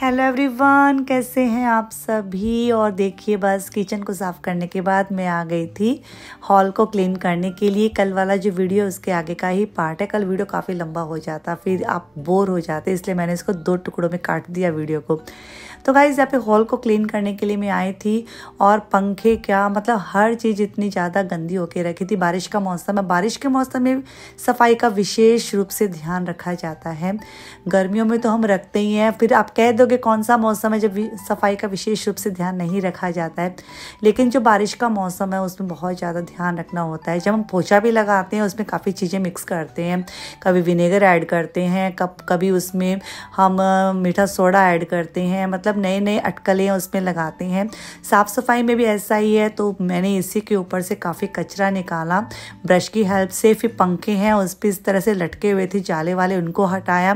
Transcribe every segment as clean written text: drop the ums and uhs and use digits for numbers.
Hello everyone, कैसे हैं आप सभी। और देखिए बस किचन को साफ़ करने के बाद मैं आ गई थी हॉल को क्लीन करने के लिए। कल वाला जो वीडियो उसके आगे का ही पार्ट है। कल वीडियो काफ़ी लंबा हो जाता, फिर आप बोर हो जाते, इसलिए मैंने इसको 2 टुकड़ों में काट दिया वीडियो को। तो गाइस यहाँ पे हॉल को क्लीन करने के लिए मैं आई थी और पंखे क्या मतलब हर चीज़ इतनी ज़्यादा गंदी होके रखी थी। बारिश का मौसम है, बारिश के मौसम में सफाई का विशेष रूप से ध्यान रखा जाता है। गर्मियों में तो हम रखते ही हैं, फिर आप कह दोगे कौन सा मौसम है जब सफाई का विशेष रूप से ध्यान नहीं रखा जाता है। लेकिन जो बारिश का मौसम है उसमें बहुत ज़्यादा ध्यान रखना होता है। जब हम पोछा भी लगाते हैं उसमें काफ़ी चीज़ें मिक्स करते हैं, कभी विनेगर ऐड करते हैं, कभी उसमें हम मीठा सोडा ऐड करते हैं, मतलब नए नए अटकलें उसमें लगाते हैं। साफ़ सफाई में भी ऐसा ही है। तो मैंने इसी के ऊपर से काफ़ी कचरा निकाला ब्रश की हेल्प से। फिर पंखे हैं उस पर इस तरह से लटके हुए थे जाले वाले, उनको हटाया,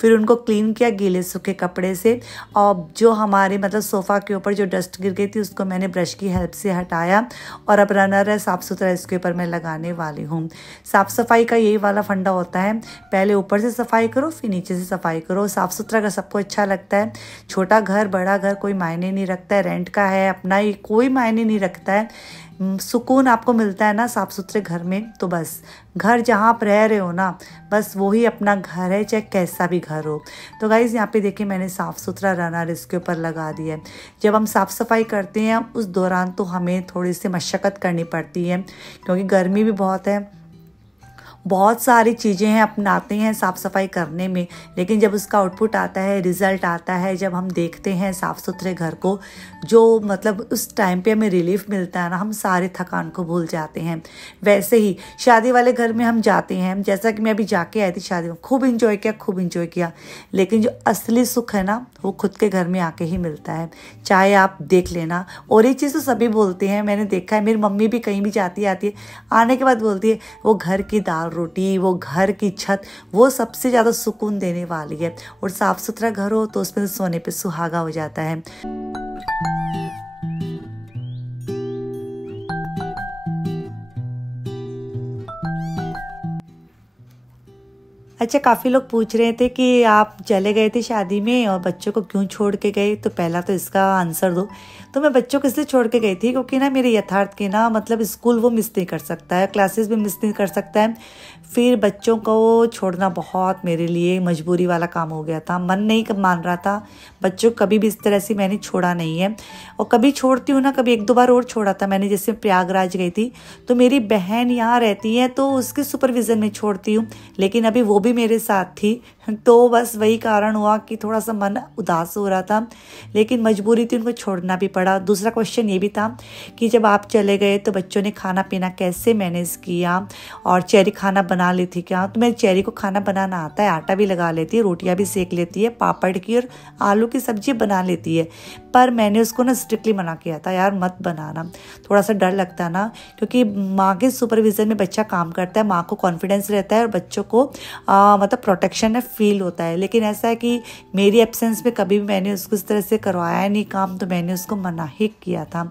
फिर उनको क्लीन किया गीले सूखे कपड़े से। और जो हमारे मतलब सोफ़ा के ऊपर जो डस्ट गिर गई थी उसको मैंने ब्रश की हेल्प से हटाया। और अब रनर है साफ़ सुथरा, इसके ऊपर मैं लगाने वाली हूँ। साफ़ सफाई का यही वाला फंडा होता है, पहले ऊपर से सफाई करो फिर नीचे से सफाई करो। साफ़ सुथरा अगर सबको अच्छा लगता है, छोटा घर बड़ा घर कोई मायने नहीं रखता है, रेंट का है अपना ही कोई मायने नहीं रखता है। सुकून आपको मिलता है ना साफ़ सुथरे घर में। तो बस घर जहाँ आप रह रहे हो ना, बस वही अपना घर है, चाहे कैसा भी घर हो। तो गाइज़ यहाँ पे देखिए मैंने साफ़ सुथरा रनर इसके ऊपर लगा दिया है। जब हम साफ़ सफाई करते हैं उस दौरान तो हमें थोड़ी सी मशक्क़त करनी पड़ती है, क्योंकि गर्मी भी बहुत है। बहुत सारी चीज़ें हैं अपनाते हैं साफ़ सफाई करने में, लेकिन जब उसका आउटपुट आता है, रिज़ल्ट आता है, जब हम देखते हैं साफ़ सुथरे घर को, जो मतलब उस टाइम पे हमें रिलीफ मिलता है ना, हम सारे थकान को भूल जाते हैं। वैसे ही शादी वाले घर में हम जाते हैं, जैसा कि मैं अभी जाके आई थी शादी में, खूब इंजॉय किया, लेकिन जो असली सुख है ना वो खुद के घर में आके ही मिलता है। चाहे आप देख लेना। और ये चीज़ तो सभी बोलते हैं, मैंने देखा है, मेरी मम्मी भी कहीं भी जाती आती है आने के बाद बोलती है वो घर की दाल रोटी, वो घर की छत, वो सबसे ज़्यादा सुकून देने वाली है। और साफ़ सुथरा घर हो तो उसमें सोने पे सुहागा हो जाता है। अच्छा, काफ़ी लोग पूछ रहे थे कि आप चले गए थे शादी में और बच्चों को क्यों छोड़ के गए। तो पहला तो इसका आंसर दो। तो मैं बच्चों को इसलिए छोड़ के गई थी क्योंकि ना मेरे यथार्थ के ना मतलब स्कूल वो मिस नहीं कर सकता है, क्लासेस भी मिस नहीं कर सकता है। फिर बच्चों को छोड़ना बहुत मेरे लिए मजबूरी वाला काम हो गया था, मन नहीं मान रहा था। बच्चों को कभी भी इस तरह से मैंने छोड़ा नहीं है, और कभी छोड़ती हूँ ना, कभी 1-2 बार और छोड़ा था मैंने। जैसे प्रयागराज गई थी तो मेरी बहन यहाँ रहती है तो उसके सुपरविज़न में छोड़ती हूँ, लेकिन अभी वो भी मेरे साथ थी। तो बस वही कारण हुआ कि थोड़ा सा मन उदास हो रहा था, लेकिन मजबूरी थी, उनको छोड़ना भी पड़ा। दूसरा क्वेश्चन ये भी था कि जब आप चले गए तो बच्चों ने खाना पीना कैसे मैनेज किया, और चेरी खाना बना ली थी क्या। तो मैं चेरी को खाना बनाना आता है, आटा भी लगा लेती है, रोटियां भी सेक लेती है, पापड़ की और आलू की सब्जी बना लेती है। पर मैंने उसको ना स्ट्रिक्टली मना किया था, यार मत बनाना, थोड़ा सा डर लगता है ना, क्योंकि माँ के सुपरविजन में बच्चा काम करता है, माँ को कॉन्फिडेंस रहता है और बच्चों को मतलब प्रोटेक्शन फील होता है। लेकिन ऐसा है कि मेरी एब्सेंस में कभी भी मैंने उसको इस तरह से करवाया नहीं काम, तो मैंने उसको मना ही किया था।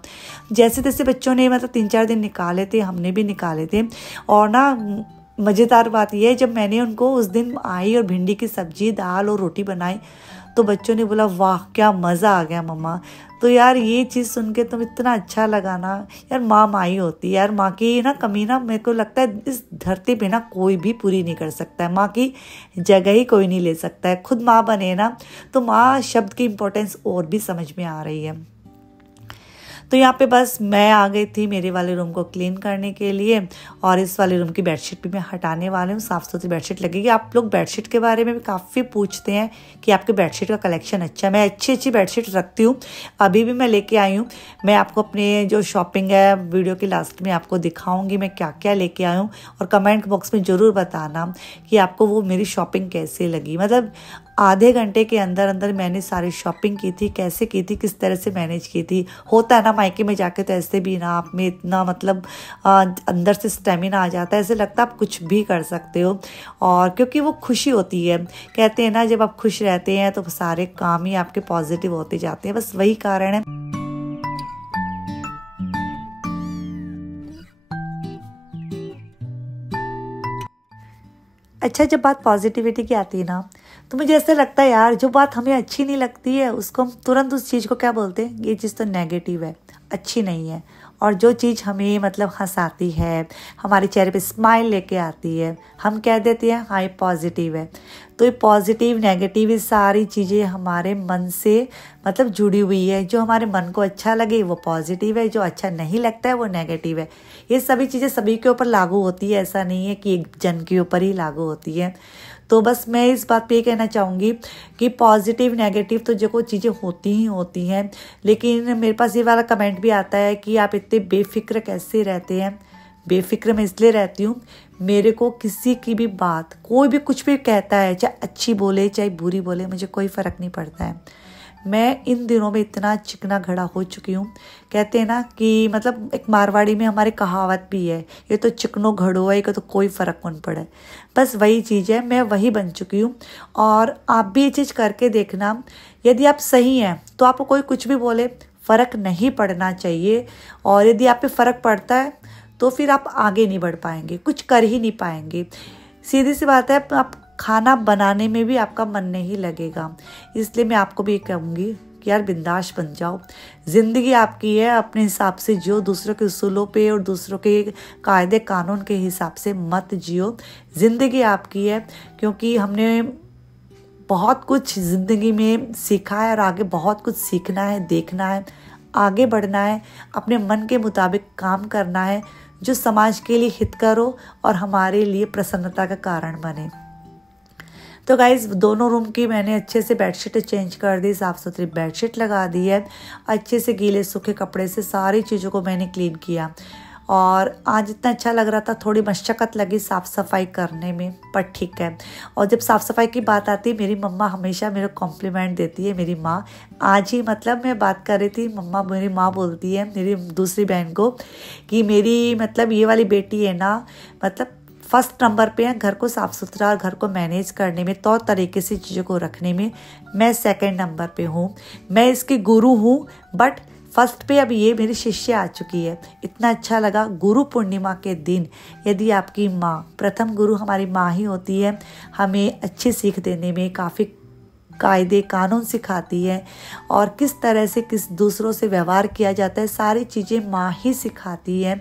जैसे तैसे बच्चों ने मतलब 3-4 दिन निकाले थे, हमने भी निकाले थे। और ना मज़ेदार बात यह है, जब मैंने उनको उस दिन आई और भिंडी की सब्जी दाल और रोटी बनाई तो बच्चों ने बोला वाह क्या मज़ा आ गया मम्मा। तो यार ये चीज़ सुन के तो इतना अच्छा लगा ना, यार माँ माँ ही होती है यार। माँ की ना कमी ना मेरे को लगता है इस धरती पे ना कोई भी पूरी नहीं कर सकता है, माँ की जगह ही कोई नहीं ले सकता है। खुद माँ बने ना तो माँ शब्द की इम्पोर्टेंस और भी समझ में आ रही है। तो यहाँ पे बस मैं आ गई थी मेरे वाले रूम को क्लीन करने के लिए, और इस वाले रूम की बेडशीट भी मैं हटाने वाली हूँ। साफ़ सुथरी बेडशीट लगेगी। आप लोग बेडशीट के बारे में भी काफ़ी पूछते हैं कि आपके बेडशीट का कलेक्शन अच्छा है। मैं अच्छी बेडशीट रखती हूँ, अभी भी मैं लेके आई हूँ। मैं आपको अपने जो शॉपिंग है वीडियो के लास्ट में आपको दिखाऊंगी मैं क्या क्या लेके आई हूँ, और कमेंट बॉक्स में ज़रूर बताना कि आपको वो मेरी शॉपिंग कैसे लगी। मतलब आधे घंटे के अंदर अंदर मैंने सारी शॉपिंग की थी, कैसे की थी, किस तरह से मैनेज की थी। होता है ना मायके में जाके तो ऐसे भी ना आप में इतना मतलब अंदर से स्टेमिना आ जाता है, ऐसे लगता है आप कुछ भी कर सकते हो। और क्योंकि वो खुशी होती है, कहते हैं ना जब आप खुश रहते हैं तो सारे काम ही आपके पॉजिटिव होते जाते हैं, बस वही कारण है। अच्छा, जब बात पॉजिटिविटी की आती है ना, तो मुझे ऐसा लगता है यार, जो बात हमें अच्छी नहीं लगती है उसको हम तुरंत उस चीज़ को क्या बोलते हैं, ये चीज़ तो नेगेटिव है, अच्छी नहीं है। और जो चीज़ हमें मतलब हंसाती है, हमारे चेहरे पे स्माइल लेके आती है, हम कह देते हैं हाँ ये पॉजिटिव है। तो ये पॉजिटिव नेगेटिव ये सारी चीज़ें हमारे मन से मतलब जुड़ी हुई है। जो हमारे मन को अच्छा लगे वो पॉजिटिव है, जो अच्छा नहीं लगता है वो नेगेटिव है। ये सभी चीज़ें सभी के ऊपर लागू होती है, ऐसा नहीं है कि एक जन के ऊपर ही लागू होती है। तो बस मैं इस बात पे ये कहना चाहूँगी कि पॉजिटिव नेगेटिव तो जो चीज़ें होती ही होती हैं। लेकिन मेरे पास ये वाला कमेंट भी आता है कि आप इतने बेफिक्र कैसे रहते हैं। बेफिक्र मैं इसलिए रहती हूँ, मेरे को किसी की भी बात, कोई भी कुछ भी कहता है, चाहे अच्छी बोले चाहे बुरी बोले, मुझे कोई फ़र्क नहीं पड़ता है। मैं इन दिनों में इतना चिकना घड़ा हो चुकी हूँ। कहते हैं ना कि मतलब एक मारवाड़ी में हमारे कहावत भी है, ये तो चिकनो घड़ो है, तो कोई फ़र्क कौन पड़े। बस वही चीज़ है, मैं वही बन चुकी हूँ। और आप भी ये चीज़ करके देखना, यदि आप सही हैं तो आपको कोई कुछ भी बोले फ़र्क नहीं पड़ना चाहिए। और यदि आप पे फ़र्क पड़ता है तो फिर आप आगे नहीं बढ़ पाएंगे, कुछ कर ही नहीं पाएंगे। सीधी सी बात है, आप खाना बनाने में भी आपका मन नहीं लगेगा। इसलिए मैं आपको भी ये कहूँगी कि यार बिंदास बन जाओ, ज़िंदगी आपकी है, अपने हिसाब से जियो, दूसरों के उसूलों पे और दूसरों के कायदे कानून के हिसाब से मत जियो। ज़िंदगी आपकी है, क्योंकि हमने बहुत कुछ ज़िंदगी में सीखा है और आगे बहुत कुछ सीखना है, देखना है, आगे बढ़ना है, अपने मन के मुताबिक काम करना है, जो समाज के लिए हित करो और हमारे लिए प्रसन्नता का कारण बने। तो गाइज़, दोनों रूम की मैंने अच्छे से बेडशीट चेंज कर दी, साफ़ सुथरी बेडशीट लगा दी है, अच्छे से गीले सूखे कपड़े से सारी चीज़ों को मैंने क्लीन किया। और आज इतना अच्छा लग रहा था, थोड़ी मशक्क़त लगी साफ़ सफाई करने में, पर ठीक है। और जब साफ़ सफाई की बात आती है, मेरी मम्मा हमेशा मेरे कॉम्प्लीमेंट देती है, मेरी माँ। आज ही मतलब मैं बात कर रही थी, मेरी माँ बोलती है मेरी दूसरी बहन को कि मेरी मतलब ये वाली बेटी है ना, मतलब फर्स्ट नंबर पे है घर को साफ़ सुथरा और घर को मैनेज करने में, तौर तरीके से चीज़ों को रखने में। मैं सेकंड नंबर पे हूँ, मैं इसकी गुरु हूँ, बट फर्स्ट पे अब ये मेरी शिष्य आ चुकी है। इतना अच्छा लगा। गुरु पूर्णिमा के दिन यदि आपकी माँ, प्रथम गुरु हमारी माँ ही होती है, हमें अच्छी सीख देने में, काफ़ी कायदे कानून सिखाती है और किस तरह से किस दूसरों से व्यवहार किया जाता है, सारी चीज़ें माँ ही सिखाती है।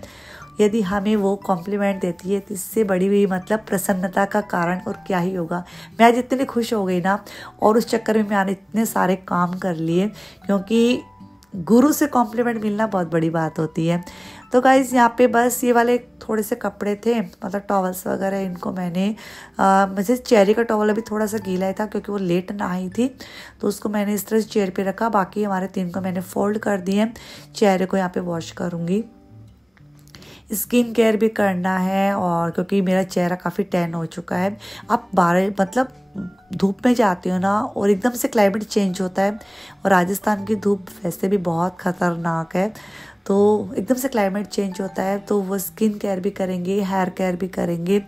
यदि हमें वो कॉम्प्लीमेंट देती है तो इससे बड़ी हुई मतलब प्रसन्नता का कारण और क्या ही होगा। मैं आज इतनी खुश हो गई ना, और उस चक्कर में मैंने इतने सारे काम कर लिए, क्योंकि गुरु से कॉम्प्लीमेंट मिलना बहुत बड़ी बात होती है। तो गाइज़, यहाँ पे बस ये वाले थोड़े से कपड़े थे, मतलब टॉवल्स वगैरह, इनको मैंने मुझे चेहरे का टॉवल अभी थोड़ा सा गीला था क्योंकि वो लेट नहाई थी, तो उसको मैंने इस तरह से चेयर पे रखा। बाकी हमारे 3 को मैंने फोल्ड कर दिए। चेहरे को यहाँ पे वॉश करूँगी, स्किन केयर भी करना है, और क्योंकि मेरा चेहरा काफ़ी टैन हो चुका है। आप मतलब धूप में जाते हो ना, और एकदम से क्लाइमेट चेंज होता है, और राजस्थान की धूप वैसे भी बहुत ख़तरनाक है, तो एकदम से क्लाइमेट चेंज होता है, तो वो स्किन केयर भी करेंगे, हेयर केयर भी करेंगे।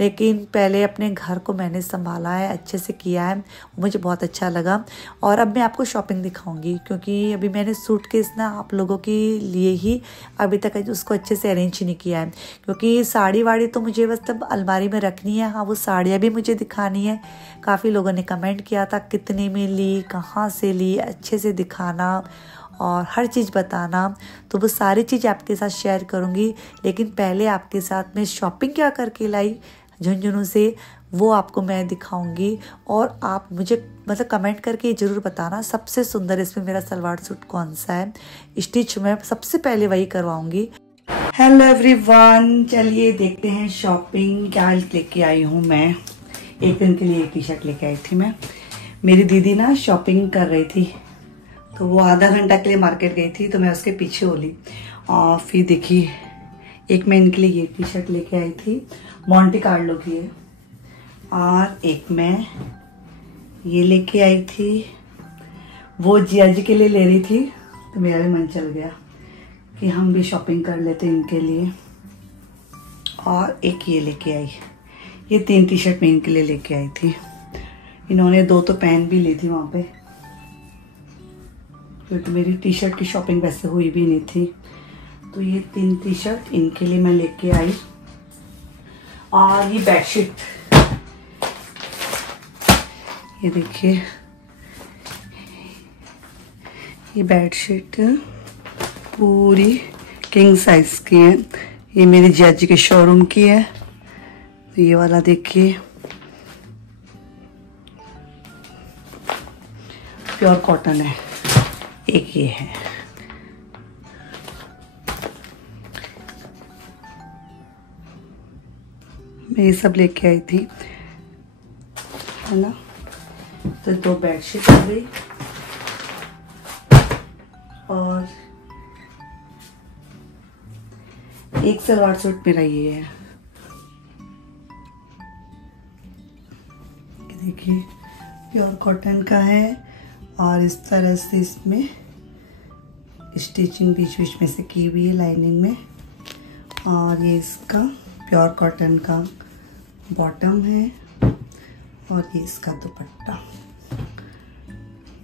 लेकिन पहले अपने घर को मैंने संभाला है, अच्छे से किया है, मुझे बहुत अच्छा लगा। और अब मैं आपको शॉपिंग दिखाऊंगी, क्योंकि अभी मैंने सूटकेस ना आप लोगों के लिए ही अभी तक उसको अच्छे से अरेंज नहीं किया है, क्योंकि साड़ी वाड़ी तो मुझे बस तब अलमारी में रखनी है। हाँ, वो साड़ियाँ भी मुझे दिखानी है। काफ़ी लोगों ने कमेंट किया था कितने में ली, कहाँ से ली, अच्छे से दिखाना और हर चीज़ बताना, तो वो सारी चीज़ आपके साथ शेयर करूँगी। लेकिन पहले आपके साथ मैं शॉपिंग क्या करके लाई झुंझुनू से, वो आपको मैं दिखाऊंगी। और आप मुझे मतलब कमेंट करके ज़रूर बताना सबसे सुंदर इसमें मेरा सलवार सूट कौन सा है। स्टिच मैं सबसे पहले वही करवाऊंगी। हेलो एवरीवन, चलिए देखते हैं शॉपिंग क्या लेके आई हूँ मैं। एक दिन के लिए एक टी शर्ट लेके आई थी मैं। मेरी दीदी ना शॉपिंग कर रही थी, तो वो आधा घंटा के लिए मार्केट गई थी, तो मैं उसके पीछे होली। और फिर देखिए, एक मैं इनके लिए ये टी शर्ट लेके आई थी, मॉन्टे कार्लो की है, और एक मैं ये लेके आई थी, वो जिया जी के लिए ले रही थी, तो मेरा भी मन चल गया कि हम भी शॉपिंग कर लेते इनके लिए। और एक ये लेके आई, ये 3 टी शर्ट मैं इनके लिए लेके आई थी। इन्होंने 2 तो पहन भी ली थी वहाँ पे, क्योंकि मेरी टी शर्ट की शॉपिंग वैसे हुई भी नहीं थी। तो ये 3 टी शर्ट इनके लिए मैं लेके आई। और ये बेडशीट, ये देखिए, ये बेडशीट पूरी किंग साइज की है। ये मेरी जिया जी के शोरूम की है। तो ये वाला देखिए, प्योर कॉटन है। एक ये है, मैं ये सब लेके आई थी, है ना। तो 2 बेडशीट हो गई और एक सलवार सूट मेरा ये है। देखिए, प्योर कॉटन का है और इस तरह से इसमें स्टिचिंग बीच बीच में से की हुई है लाइनिंग में। और ये इसका प्योर कॉटन का बॉटम है और ये इसका दुपट्टा।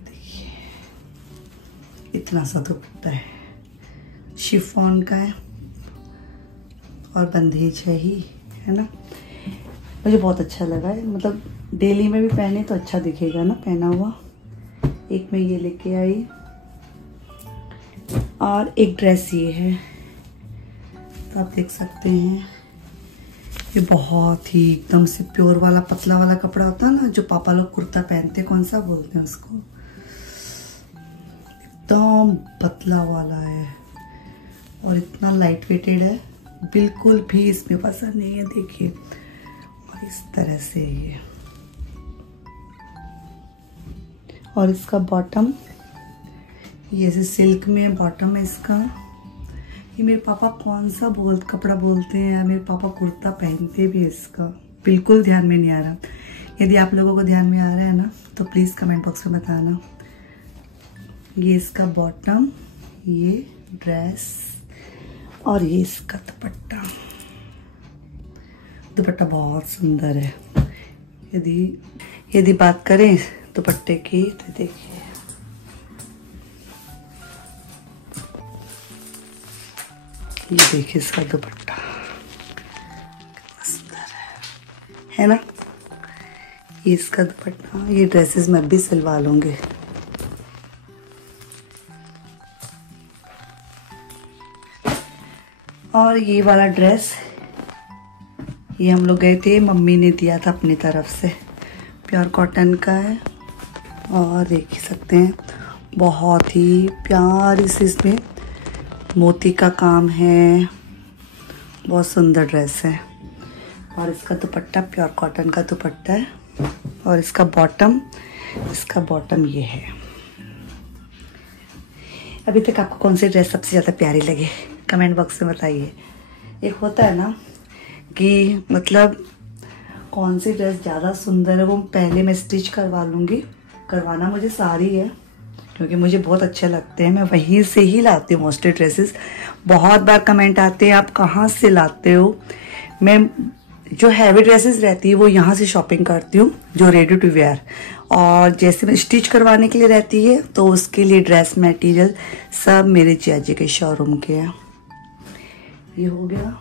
देखिए, इतना सा दुपट्टा है, शिफॉन का है और बंदेज है ही, है ना। मुझे बहुत अच्छा लगा है, मतलब डेली में भी पहने तो अच्छा दिखेगा ना पहना हुआ। एक मैं ये लेके आई और एक ड्रेस ये है। तो आप देख सकते हैं, ये बहुत ही एकदम से प्योर वाला पतला वाला कपड़ा होता है ना, जो पापा लोग कुर्ता पहनते हैं, कौन सा बोलते हैं उसको, एकदम पतला वाला है और इतना लाइट वेटेड है, बिल्कुल भी इसमें पसंद नहीं है। देखिए, और इस तरह से ये, और इसका बॉटम ये ऐसे सिल्क में बॉटम है इसका। ये मेरे पापा कौन सा कपड़ा बोलते हैं, मेरे पापा कुर्ता पहनते भी है इसका, बिल्कुल ध्यान में नहीं आ रहा। यदि आप लोगों को ध्यान में आ रहा है ना तो प्लीज़ कमेंट बॉक्स में बताना। ये इसका बॉटम, ये ड्रेस और ये इसका दुपट्टा। दुपट्टा बहुत सुंदर है। यदि बात करें दुपट्टे की तो देखिए, ये देखिए इसका दुपट्टा कितना सुंदर है ना। ये इसका दुपट्टा, ये ड्रेसेस मैं भी सिलवा लूंगी। और ये वाला ड्रेस, ये हम लोग गए थे, मम्मी ने दिया था अपनी तरफ से, प्योर कॉटन का है और देख सकते हैं बहुत ही प्यारी सी इसमें मोती का काम है, बहुत सुंदर ड्रेस है। और इसका दुपट्टा प्योर कॉटन का दुपट्टा है और इसका बॉटम ये है। अभी तक आपको कौन सी ड्रेस सबसे ज़्यादा प्यारी लगे कमेंट बॉक्स में बताइए। एक होता है ना कि मतलब कौन सी ड्रेस ज़्यादा सुंदर है, वो पहले मैं स्टिच करवा लूँगी। करवाना मुझे सारी है क्योंकि मुझे बहुत अच्छे लगते हैं, मैं वहीं से ही लाती हूँ मोस्टली ड्रेसेस। बहुत बार कमेंट आते हैं आप कहाँ से लाते हो। मैं जो हैवी ड्रेसेस रहती है वो यहाँ से शॉपिंग करती हूँ, जो रेडी टू वेयर, और जैसे मैं स्टिच करवाने के लिए रहती है तो उसके लिए ड्रेस मटेरियल सब मेरे जिया जी के शोरूम के हैं। ये हो गया।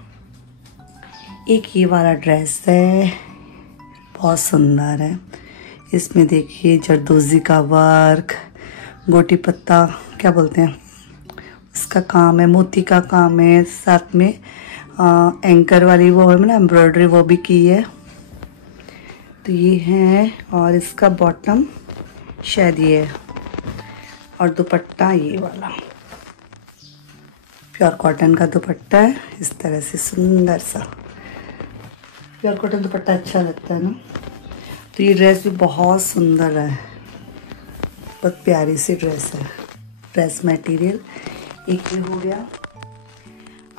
एक ये वाला ड्रेस है, बहुत सुंदर है। इसमें देखिए जरदोजी का वर्क, गोटी पत्ता क्या बोलते हैं उसका काम है, मोती का काम है, साथ में एंकर वाली वो है ना एम्ब्रॉयडरी, वो भी की है। तो ये है, और इसका बॉटम शायद ये है और दुपट्टा ये वाला प्योर कॉटन का दुपट्टा है। इस तरह से सुंदर सा प्योर कॉटन दुपट्टा अच्छा लगता है ना। तो ये ड्रेस भी बहुत सुंदर है, बहुत प्यारी सी ड्रेस है। ड्रेस मटेरियल एक ये हो गया,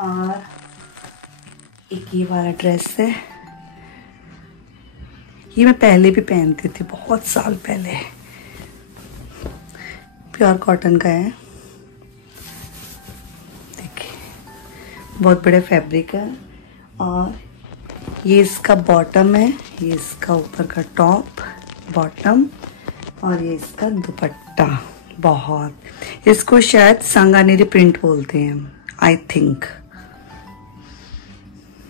और एक ये वाला ड्रेस है। ये मैं पहले भी पहनती थी, बहुत साल पहले। प्योर कॉटन का है, देखिए बहुत बड़े फैब्रिक है। और ये इसका बॉटम है, ये इसका ऊपर का टॉप बॉटम, और ये इसका दुपट्टा। बहुत, इसको शायद सांगानेरी प्रिंट बोलते हैं आई थिंक।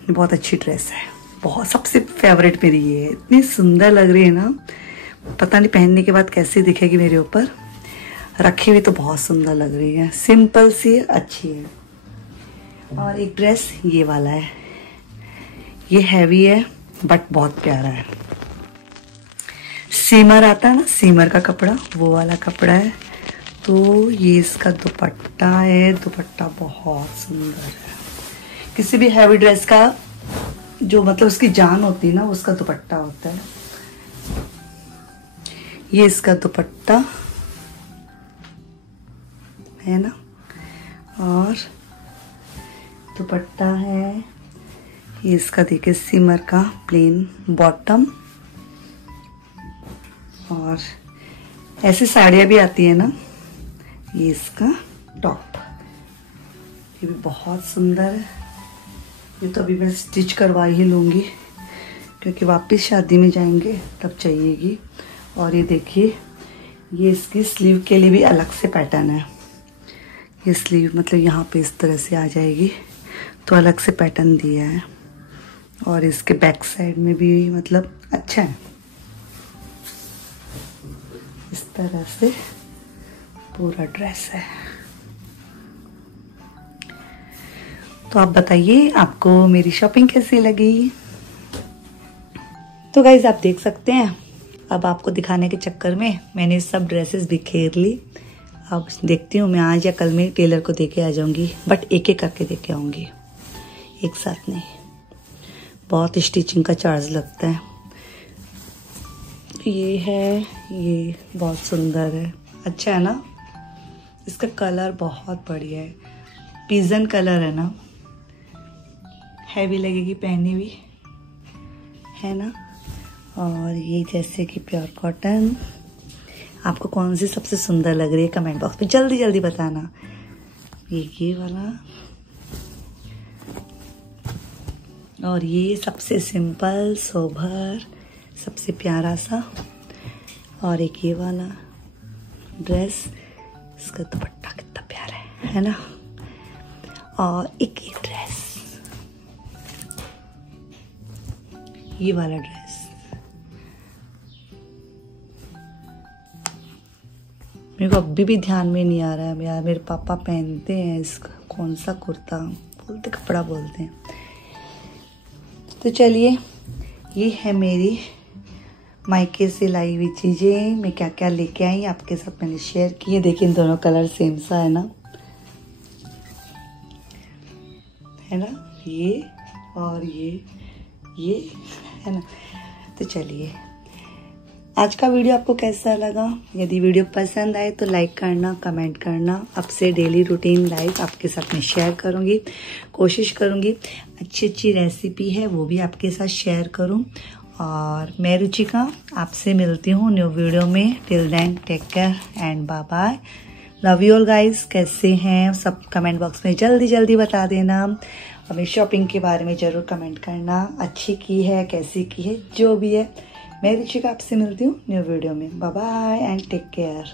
बहुत अच्छी ड्रेस है, बहुत सबसे फेवरेट मेरी ये है, इतनी सुंदर लग रही है ना, पता नहीं पहनने के बाद कैसी दिखेगी मेरे ऊपर। रखी हुई तो बहुत सुंदर लग रही है, सिंपल सी अच्छी है। और एक ड्रेस ये वाला है, ये हैवी है बट बहुत प्यारा है। सीमर आता है ना, सीमर का कपड़ा, वो वाला कपड़ा है। तो ये इसका दुपट्टा है, दुपट्टा बहुत सुंदर है। किसी भी हैवी ड्रेस का जो मतलब उसकी जान होती है ना, उसका दुपट्टा होता है। ये इसका दुपट्टा है ना, और दुपट्टा है ये इसका, देखिए सिमर का प्लेन बॉटम। और ऐसी साड़ियाँ भी आती है ना, ये इसका टॉप, ये भी बहुत सुंदर है। ये तो अभी मैं स्टिच करवा ही लूँगी क्योंकि वापस शादी में जाएंगे तब चाहिएगी। और ये देखिए, ये इसकी स्लीव के लिए भी अलग से पैटर्न है। ये स्लीव मतलब यहाँ पे इस तरह से आ जाएगी, तो अलग से पैटर्न दिया है। और इसके बैक साइड में भी मतलब अच्छा है। इस तरह से पूरा ड्रेस है। तो आप बताइए आपको मेरी शॉपिंग कैसी लगी। तो गाइज आप देख सकते हैं, अब आपको दिखाने के चक्कर में मैंने सब ड्रेसेस बिखेर ली। अब देखती हूँ मैं आज या कल में टेलर को देके आ जाऊंगी, बट एक एक करके देके आऊंगी, एक साथ नहीं। बहुत स्टिचिंग का चार्ज लगता है। ये है, ये बहुत सुंदर है, अच्छा है ना। इसका कलर बहुत बढ़िया है, पिजन कलर है ना, हैवी लगेगी पहनी हुई है ना। और ये जैसे कि प्योर कॉटन। आपको कौन सी सबसे सुंदर लग रही है कमेंट बॉक्स में जल्दी जल्दी बताना। ये वाला, और ये सबसे सिंपल सोबर सबसे प्यारा सा। और एक ये वाला ड्रेस, इसका दुपट्टा कितना प्यारा है ना। और एक ये ड्रेस, ये वाला ड्रेस मेरे को अभी भी ध्यान में नहीं आ रहा है यार। मेरे पापा पहनते हैं इसका, कौन सा कुर्ता बोलते, कपड़ा बोलते हैं। तो चलिए, ये है मेरी मायके से लाई हुई चीज़ें। मैं क्या क्या लेके आई आपके साथ मैंने शेयर किए। देखिए इन दोनों कलर सेम सा है ना, है ना, ये और ये है ना। तो चलिए, आज का वीडियो आपको कैसा लगा। यदि वीडियो पसंद आए तो लाइक करना, कमेंट करना। अब से डेली रूटीन लाइफ आपके साथ में शेयर करूँगी, कोशिश करूँगी अच्छी अच्छी रेसिपी है वो भी आपके साथ शेयर करूँ। और मैं रुचिका आपसे मिलती हूँ न्यू वीडियो में। Till then take care and bye bye. Love you all guys. कैसे हैं सब कमेंट बॉक्स में जल्दी जल्दी बता देना। और मेरी शॉपिंग के बारे में ज़रूर कमेंट करना, अच्छी की है कैसी की है जो भी है। मैं रुचिका आपसे मिलती हूँ न्यू वीडियो में। Bye bye and take care.